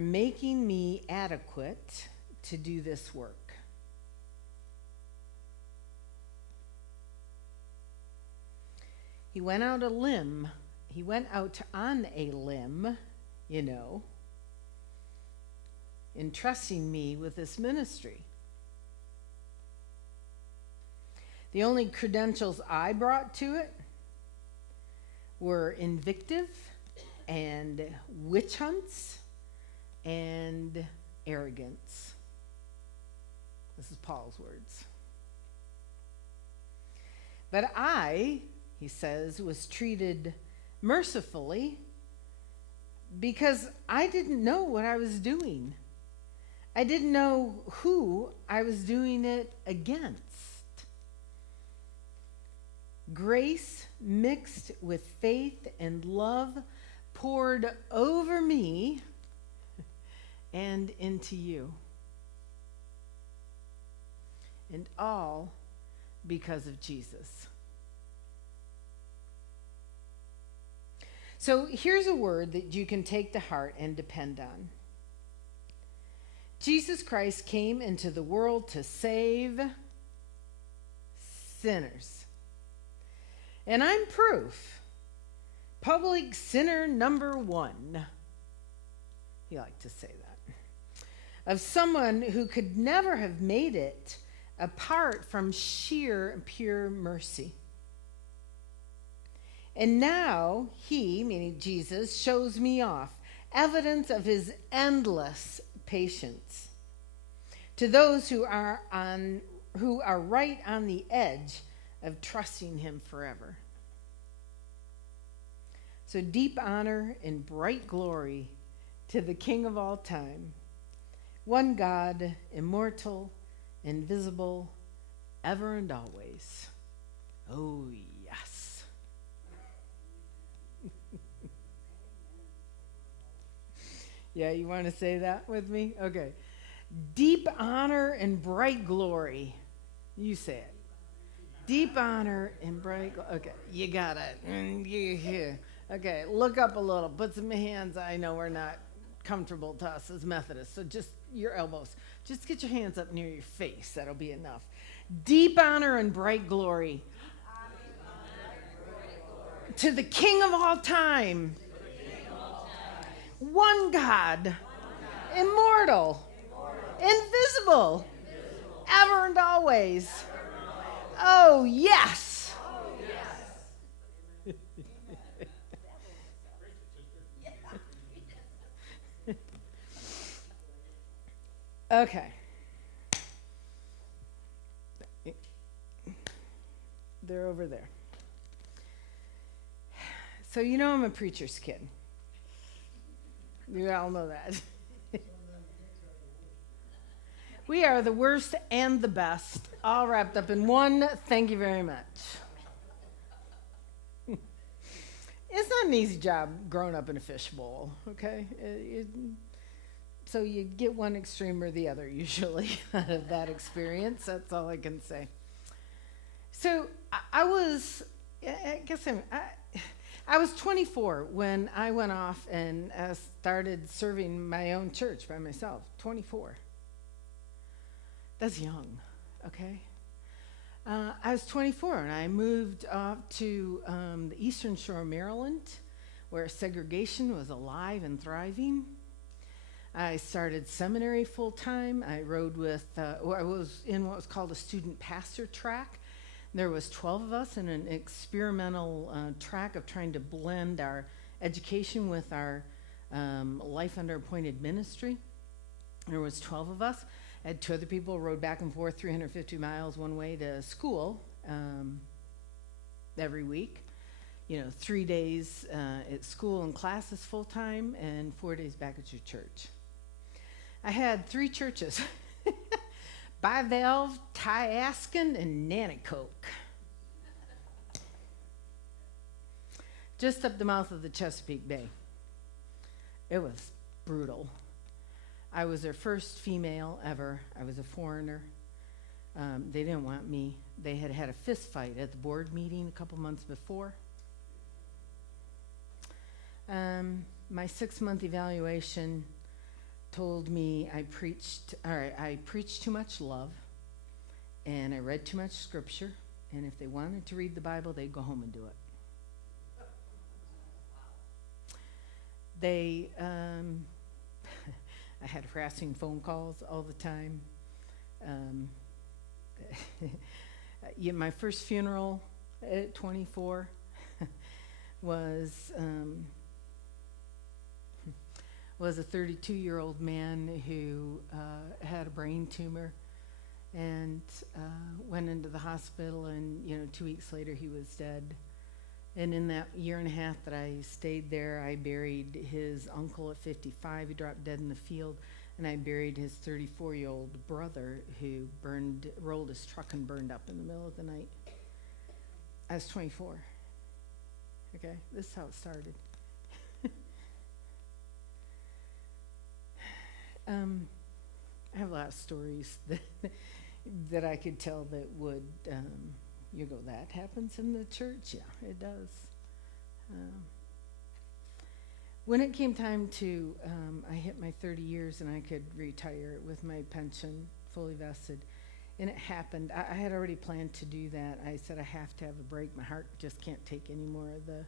making me adequate to do this work. He went out on a limb, entrusting me with this ministry. The only credentials I brought to it were invective and witch hunts and arrogance. This is Paul's words. But I, he says, was treated mercifully because I didn't know what I was doing. I didn't know who I was doing it against. Grace mixed with faith and love poured over me and into you. And all because of Jesus. So here's a word that you can take to heart and depend on. Jesus Christ came into the world to save sinners. And I'm proof. Public sinner number 1. He liked to say that. Of someone who could never have made it apart from sheer and pure mercy. And now he, meaning Jesus, shows me off, evidence of his endless patience. To those who are right on the edge of trusting him forever. So deep honor and bright glory to the King of all time, one God, immortal, invisible, ever and always. Oh, yes. Yeah, you want to say that with me? Okay. Deep honor and bright glory. You say it. Deep honor and bright glory. Okay, you got it. Yeah. Okay, look up a little. Put some hands. I know we're not comfortable to us as Methodists, so just your elbows. Just get your hands up near your face. That'll be enough. Deep honor and bright glory. To the King of all time. One God. Immortal. Invisible. Ever and always. Oh, yes. Okay. They're over there. So I'm a preacher's kid. You all know that. We are the worst and the best, all wrapped up in one. Thank you very much. It's not an easy job growing up in a fishbowl, okay? So you get one extreme or the other usually out of that experience. That's all I can say. So I was 24 when I went off and started serving my own church by myself. 24. That's young, okay? I was 24 and I moved to the Eastern Shore of Maryland, where segregation was alive and thriving. I started seminary full-time. I rode with, I was in what was called a student pastor track. There was 12 of us in an experimental track of trying to blend our education with our life under appointed ministry. There was 12 of us. I had 2 other people, rode back and forth 350 miles one way to school every week. 3 days at school and classes full-time and 4 days back at your church. I had 3 churches, Bivalve, Tyaskin, and Nanticoke. Just up the mouth of the Chesapeake Bay. It was brutal. I was their first female ever. I was a foreigner. They didn't want me. They had had a fist fight at the board meeting a couple months before. My 6-month evaluation told me I preached too much love, and I read too much scripture, and if they wanted to read the Bible, they'd go home and do it. They, I had harassing phone calls all the time. My first funeral at 24 was a 32-year-old man who had a brain tumor and went into the hospital, and 2 weeks later he was dead. And in that year and a half that I stayed there, I buried his uncle at 55. He dropped dead in the field. And I buried his 34-year-old brother who rolled his truck and burned up in the middle of the night. I was 24. Okay, this is how it started. I have a lot of stories that I could tell that would, that happens in the church? Yeah, it does. When it came time to, I hit my 30 years and I could retire with my pension fully vested, and it happened. I had already planned to do that. I said I have to have a break. My heart just can't take any more of the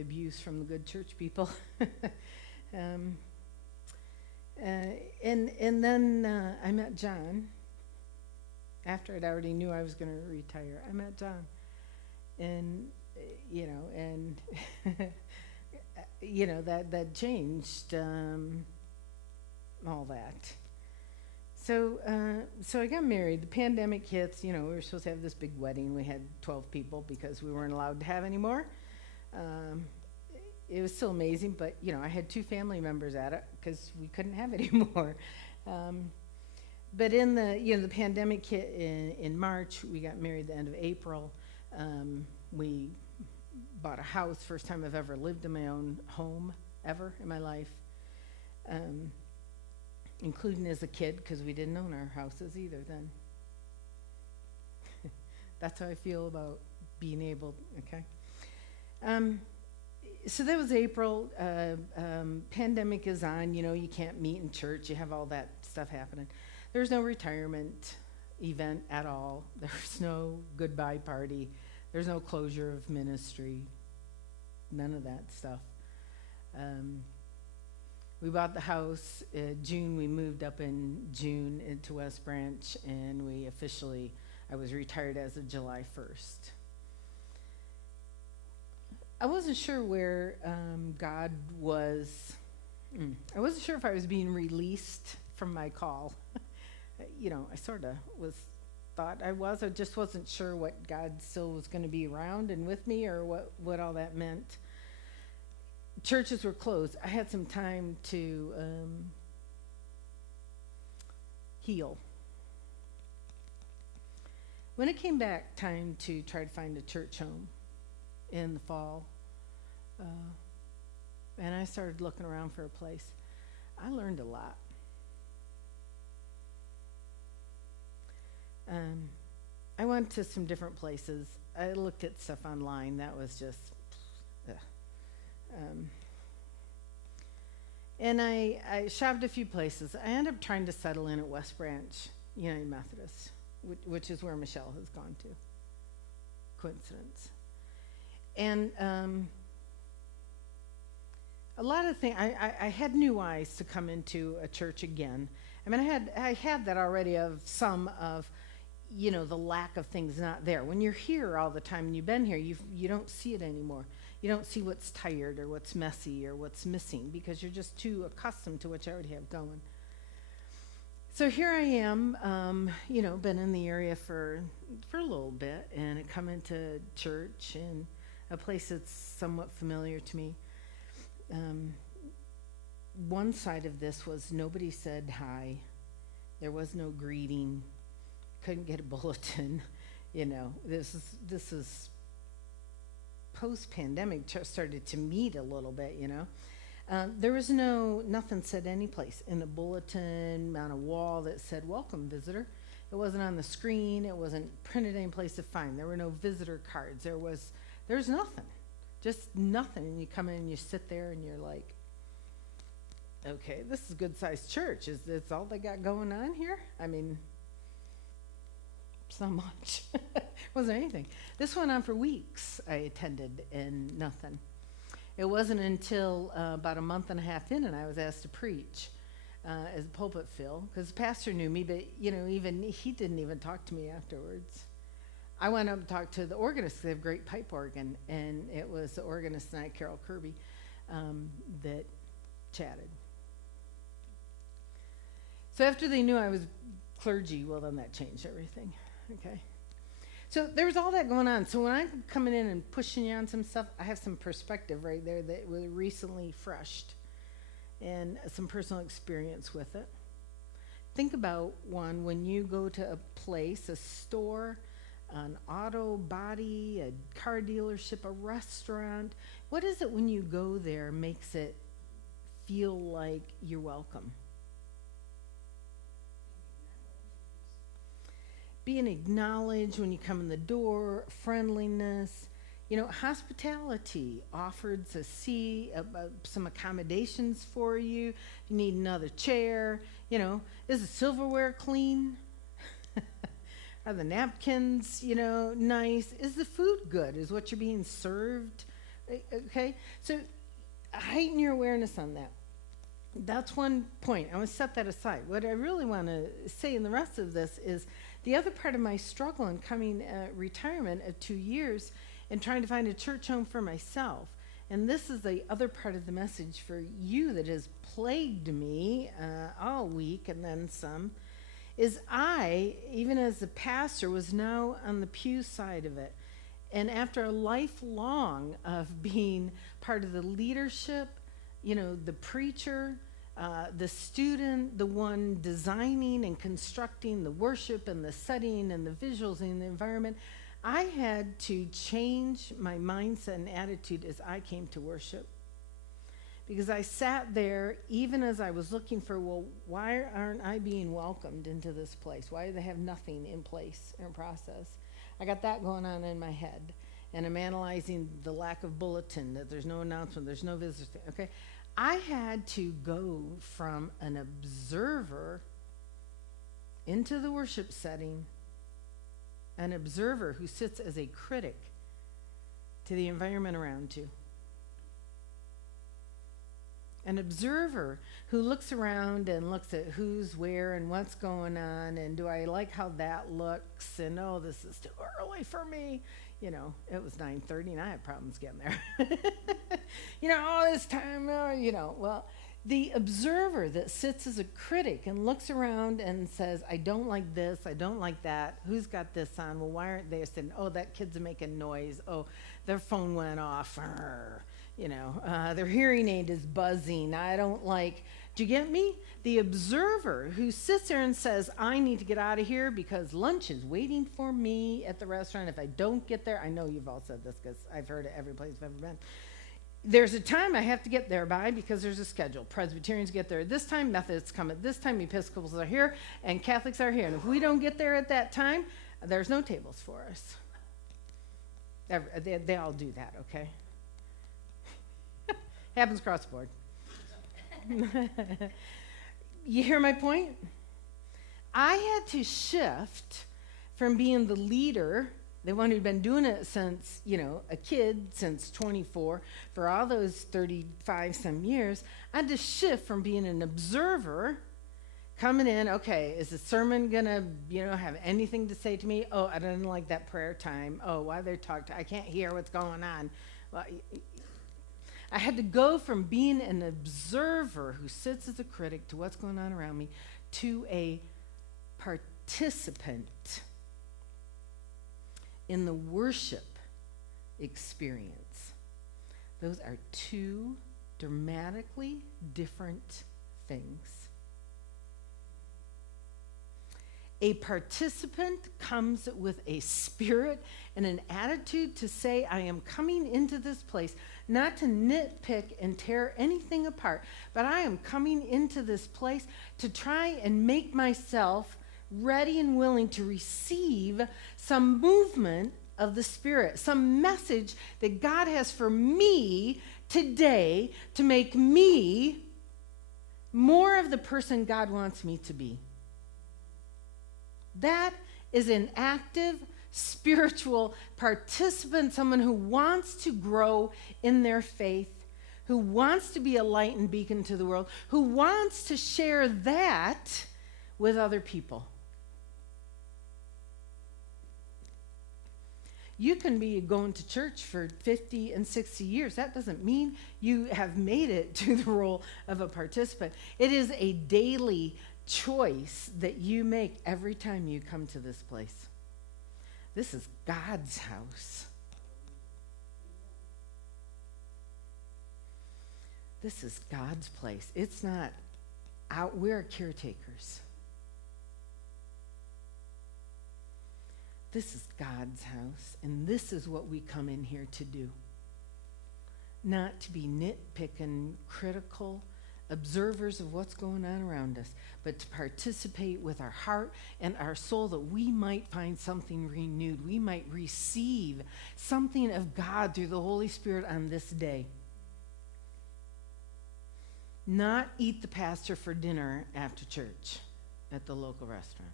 abuse from the good church people. And then I met John. After I'd already knew I was going to retire, I met John, and that changed all that. So I got married. The pandemic hits. We were supposed to have this big wedding. We had 12 people because we weren't allowed to have any more. It was still amazing, but I had 2 family members at it because we couldn't have any more. But in the pandemic hit in March. We got married the end of April. We bought a house. First time I've ever lived in my own home ever in my life, including as a kid, because we didn't own our houses either then. That's how I feel about being able. Okay. So that was April. Pandemic is on. You can't meet in church. You have all that stuff happening. There's no retirement event at all. There's no goodbye party. There's no closure of ministry. None of that stuff. We bought the house June. We moved up in June into West Branch, and I was retired as of July 1st. I wasn't sure where God was. I wasn't sure if I was being released from my call. I sort of thought I was. I just wasn't sure what God still was going to be around and with me, or what all that meant. Churches were closed. I had some time to heal. When it came back time to try to find a church home in the fall, and I started looking around for a place, I learned a lot. I went to some different places. I looked at stuff online. That was just, and I shopped a few places. I ended up trying to settle in at West Branch United Methodist, which is where Michelle has gone to. Coincidence. And a lot of things. I had new eyes to come into a church again. I mean, I had that already of some of, the lack of things not there. When you're here all the time and you've been here, you don't see it anymore. You don't see what's tired or what's messy or what's missing because you're just too accustomed to what you already have going. So here I am, been in the area for a little bit, and I come into church in a place that's somewhat familiar to me. One side of this was nobody said hi. There was no greeting. Couldn't get a bulletin. This is post-pandemic. Started to meet a little bit. There was nothing said any place in the bulletin on a wall that said "Welcome, visitor." It wasn't on the screen. It wasn't printed any place to find. There were no visitor cards. There's nothing, just nothing. And you come in and you sit there and you're like, okay, this is a good-sized church. Is this all they got going on here? I mean, it's not much. Wasn't anything. This went on for weeks. I attended and nothing. It wasn't until about a month and a half in, and I was asked to preach as a pulpit fill, because the pastor knew me, but even he didn't even talk to me afterwards. I went up and talked to the organist, because they have great pipe organ, and it was the organist night, Carol Kirby, that chatted. So after they knew I was clergy, well, then that changed everything, okay? So there was all that going on. So when I'm coming in and pushing you on some stuff, I have some perspective right there that was recently freshed and some personal experience with it. Think about one, when you go to a place, a store, an auto body, a car dealership, a restaurant. What is it when you go there makes it feel like you're welcome? Being acknowledged when you come in the door, friendliness, hospitality, offered to see some accommodations for you. You need another chair, is the silverware clean? Are the napkins, nice? Is the food good? Is what you're being served? Okay, so heighten your awareness on that. That's one point. I want to set that aside. What I really want to say in the rest of this is the other part of my struggle in coming retirement of 2 years and trying to find a church home for myself. And this is the other part of the message for you that has plagued me all week and then some, is I, even as the pastor, was now on the pew side of it. And after a lifelong of being part of the leadership, the preacher, the student, the one designing and constructing the worship and the setting and the visuals and the environment, I had to change my mindset and attitude as I came to worship. Because I sat there, even as I was looking for, well, why aren't I being welcomed into this place? Why do they have nothing in place or process? I got that going on in my head. And I'm analyzing the lack of bulletin, that there's no announcement, there's no visitors, okay? I had to go from an observer into the worship setting, an observer who sits as a critic to the environment around you. An observer who looks around and looks at who's where and what's going on, and do I like how that looks, and oh, this is too early for me. It was 9:30 and I had problems getting there. All this time, well, the observer that sits as a critic and looks around and says, I don't like this, I don't like that, who's got this on, well, why aren't they sitting, oh, that kid's making noise, oh, their phone went off, their hearing aid is buzzing, I don't like, do you get me? The observer who sits there and says, I need to get out of here because lunch is waiting for me at the restaurant. If I don't get there, I know you've all said this because I've heard it every place I've ever been. There's a time I have to get there by because there's a schedule. Presbyterians get there at this time, Methodists come at this time, Episcopals are here, and Catholics are here. And if we don't get there at that time, there's no tables for us. They all do that, okay? Happens across the board. You hear my point? I had to shift from being the leader, the one who'd been doing it since, a kid, since 24, for all those 35 some years. I had to shift from being an observer, coming in, okay, is the sermon gonna, have anything to say to me? Oh, I didn't like that prayer time. Oh, why they're talking, I can't hear what's going on. Well, I had to go from being an observer who sits as a critic to what's going on around me to a participant in the worship experience. Those are two dramatically different things. A participant comes with a spirit and an attitude to say, I am coming into this place not to nitpick and tear anything apart, but I am coming into this place to try and make myself ready and willing to receive some movement of the Spirit, some message that God has for me today to make me more of the person God wants me to be. That is an active spiritual participant, someone who wants to grow in their faith, who wants to be a light and beacon to the world, who wants to share that with other people. You can be going to church for 50 and 60 years. That doesn't mean you have made it to the role of a participant. It is a daily choice that you make every time you come to this place. This is God's house. This is God's place. It's not out. We're caretakers. This is God's house, and this is what we come in here to do. Not to be nitpicking, critical observers of what's going on around us, but to participate with our heart and our soul that we might find something renewed. We might receive something of God through the Holy Spirit on this day. Not eat the pastor for dinner after church at the local restaurant.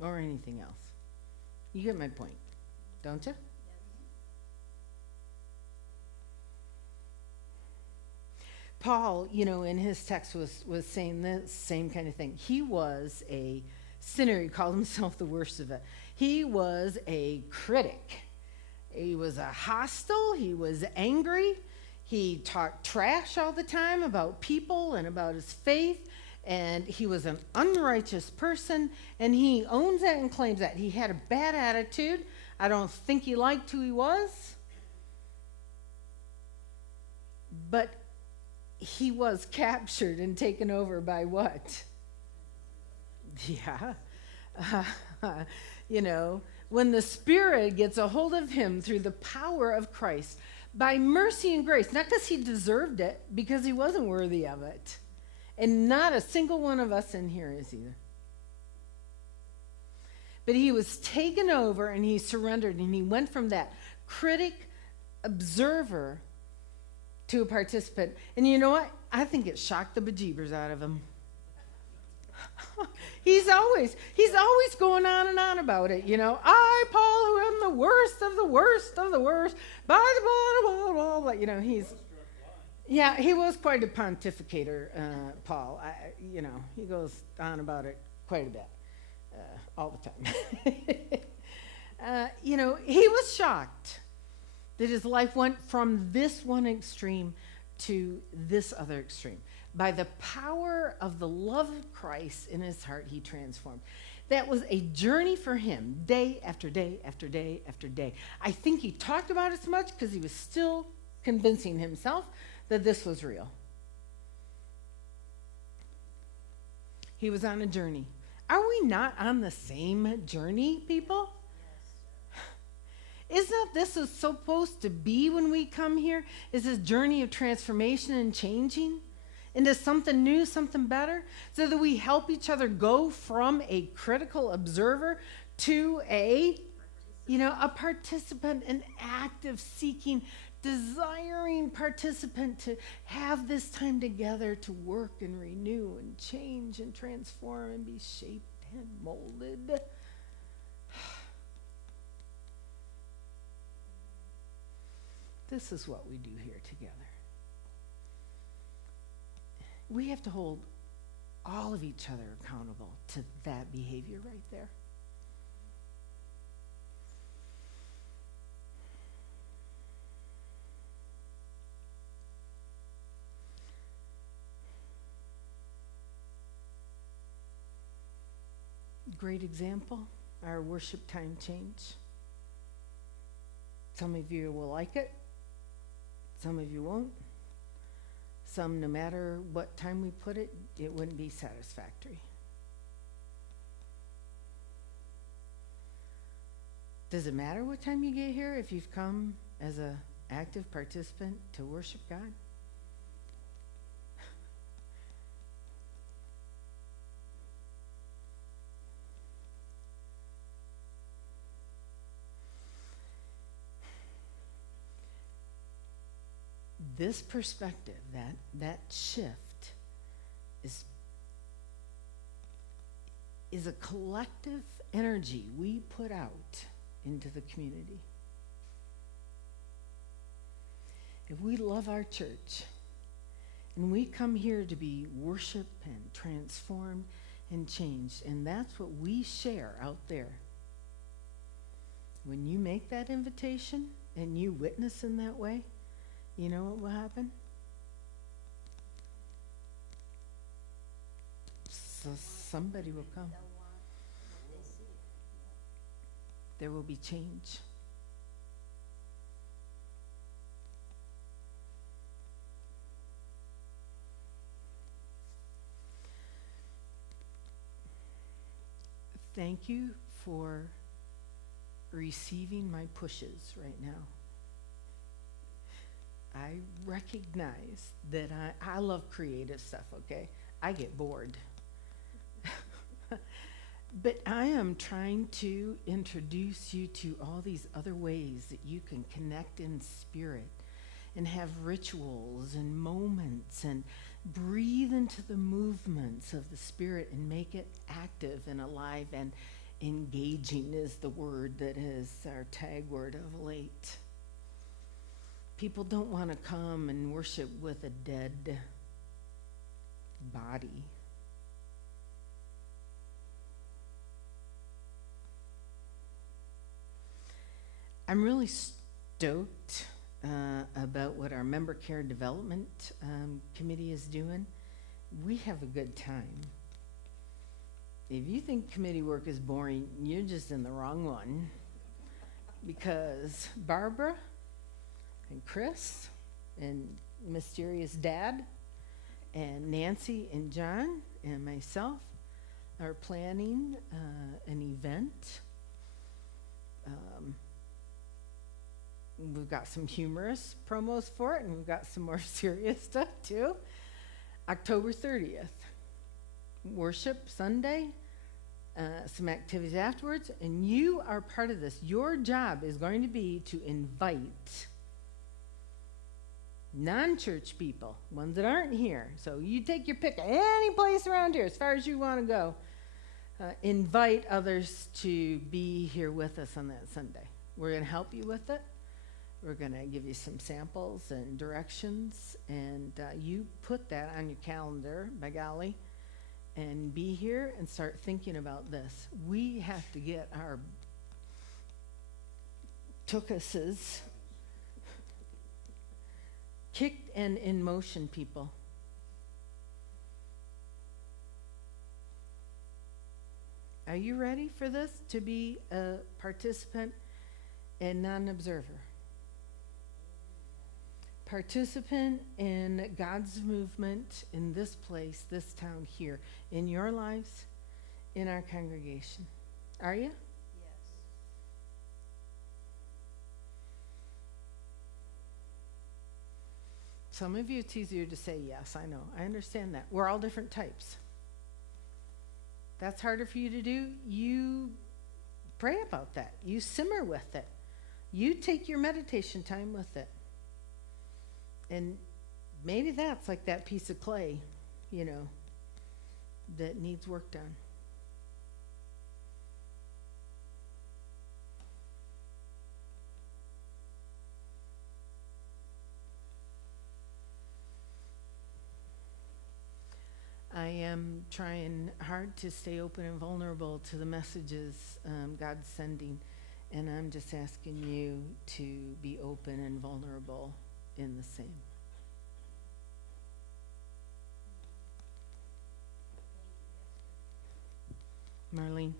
Or anything else. You get my point, don't you? Paul, in his text was saying the same kind of thing. He was a sinner. He called himself the worst of it. He was a critic. He was a hostile. He was angry. He talked trash all the time about people and about his faith. And he was an unrighteous person, and he owns that and claims that. He had a bad attitude. I don't think he liked who he was. But he was captured and taken over by what? Yeah. When the Spirit gets a hold of him through the power of Christ, by mercy and grace, not because he deserved it, because he wasn't worthy of it. And not a single one of us in here is either. But he was taken over and he surrendered, and he went from that critic, observer, to a participant. And you know what? I think it shocked the bejeebers out of him. He's always going on and on about it, I, Paul, who am the worst of the worst of the worst, by the blah, blah, blah, blah, Yeah, he was quite a pontificator, Paul. He goes on about it quite a bit, all the time. He was shocked that his life went from this one extreme to this other extreme. By the power of the love of Christ in his heart, he transformed. That was a journey for him, day after day after day after day. I think he talked about it so much because he was still convincing himself that this was real. He was on a journey. Are we not on the same journey, people? Yes. Isn't this is supposed to be when we come here? Is this journey of transformation and changing into something new, something better, so that we help each other go from a critical observer to a participant, an active, seeking, desiring participant to have this time together to work and renew and change and transform and be shaped and molded. This is what we do here together. We have to hold all of each other accountable to that behavior right there. Great example, our worship time change. Some of you will like it, some of you won't. Some, no matter what time we put it, it wouldn't be satisfactory. Does it matter what time you get here if you've come as an active participant to worship God? this perspective, that shift is a collective energy we put out into the community. If we love our church and we come here to be worshiped and transformed and changed, and that's what we share out there. When you make that invitation and you witness in that way, you know what will happen? So somebody will come. There will be change. Thank you for receiving my pushes right now. I recognize that I love creative stuff, okay? I get bored. But I am trying to introduce you to all these other ways that you can connect in spirit and have rituals and moments and breathe into the movements of the Spirit and make it active and alive, and engaging is the word that is our tag word of late. People don't want to come and worship with a dead body. I'm really stoked about what our Member Care Development Committee is doing. We have a good time. If you think committee work is boring, you're just in the wrong one. Because Barbara and Chris and Mysterious Dad and Nancy and John and myself are planning an event. We've got some humorous promos for it, and we've got some more serious stuff too. October 30th, worship Sunday, some activities afterwards, and you are part of this. Your job is going to be to invite non-church people, ones that aren't here. So you take your pick any place around here as far as you want to go. Invite others to be here with us on that Sunday. We're going to help you with it. We're going to give you some samples and directions, and you put that on your calendar, by golly, and be here and start thinking about this. We have to get our tookuses kicked and in motion, people. Are you ready for this, to be a participant and not an observer? Participant in God's movement in this place, this town here, in your lives, in our congregation. Are you? Yes. Some of you, it's easier to say yes, I know. I understand that. We're all different types. That's harder for you to do. You pray about that. You simmer with it. You take your meditation time with it. And maybe that's like that piece of clay, that needs work done. I am trying hard to stay open and vulnerable to the messages God's sending, and I'm just asking you to be open and vulnerable in the same. Marlene.